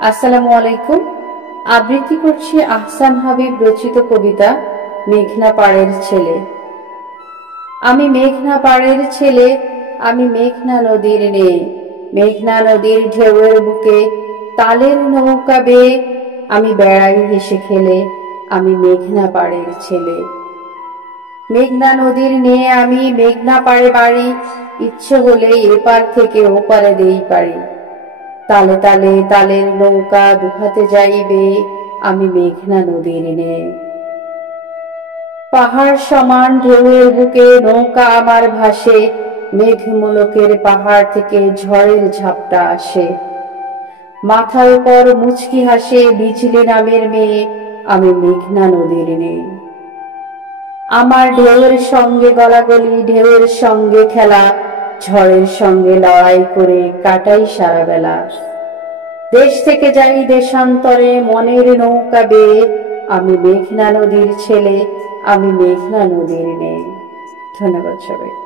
আসসালামু আলাইকুম। আবৃত্তি করছি আহসান হাবিব রচিত কবিতা মেঘনা পাড়ের ছেলে। আমি মেঘনা পাড়ের ছেলে, আমি মেঘনা নদীর নেই। মেঘনা নদীর ঢেউয়ের বুকে তালের নৌকা বেয়ে আমি বেড়াই হেসে খেলে। আমি মেঘনা পাড়ের ছেলে। মেঘনা নদীর নিয়ে আমি মেঘনা পাড়ে বাড়ি, ইচ্ছে হলেই এপার থেকে ওপারে দেই পারি। তালে তালে তালের নৌকা দুহাতে যাইবে, আমি মেঘনা নদীর নে। পাহাড় সমান ঢেউয়ের বুকে নৌকা আমার ভাসে, মেঘ মুলকের পাহাড় থেকে ঝড়ের ঝাপটা আসে। মাথার উপর মুচকি হাসে বিজলি নামের মেয়ে, আমি মেঘনা নদীর নে। আমার ঢেউয়ের সঙ্গে গলাগলি, ঢেউয়ের সঙ্গে খেলা, ঝড়ের সঙ্গে লড়াই করে কাটাই সারা বেলা। দেশ থেকে যাই দেশান্তরে মনের নৌকা বেয়ে, আমি মেঘনা নদীর ছেলে, আমি মেঘনা নদীর মেয়ে। ধন্যবাদ সবাই।